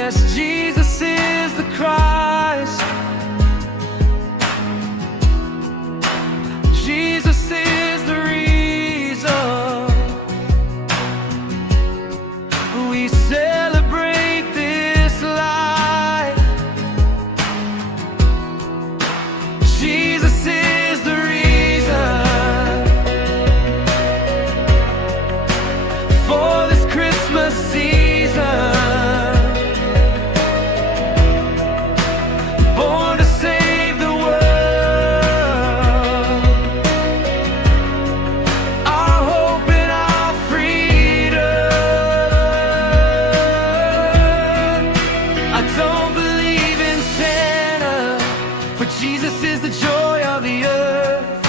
Yes, Jesus is the Christ. Jesus is the reason we celebrate this life. Jesus is the reason for this Christmas season. Born to save the world, our hope and our freedom. I don't believe in Santa, for Jesus is the joy of the earth.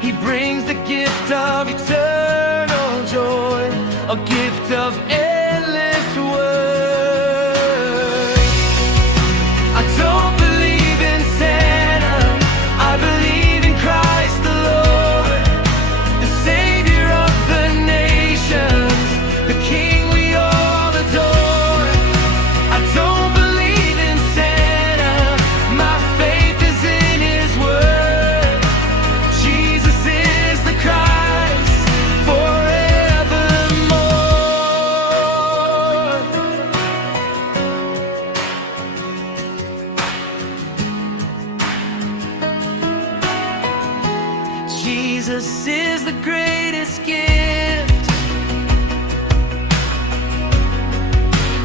He brings the gift of eternal joy, a gift of endless worth. I don't believe in Santa, I believe in Christ the Lord, the Savior of the nations, the King we all adore. I don't believe in Santa, my faith is in His word. Jesus is the Christ forevermore. Jesus is the greatest gift.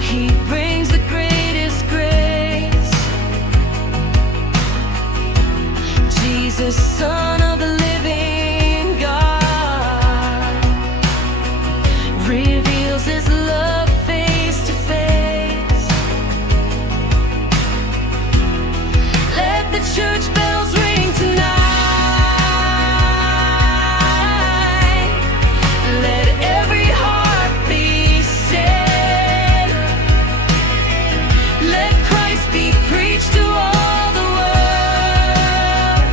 He brings the greatest grace. Jesus, Son of the living God, reveals His love face to face. Let the church bells ring tonight. Let every heart be saved. Let Christ be preached to all the world.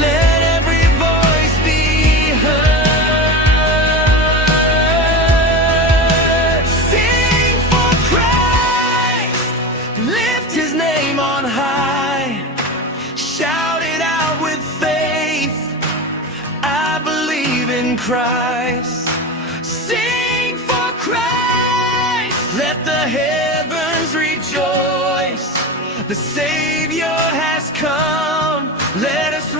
Let every voice be heard. Sing for Christ, lift His name on high. Shout it out with faith, I believe in Christ. Sing for Christ, let the heavens rejoice. The Savior has come, let us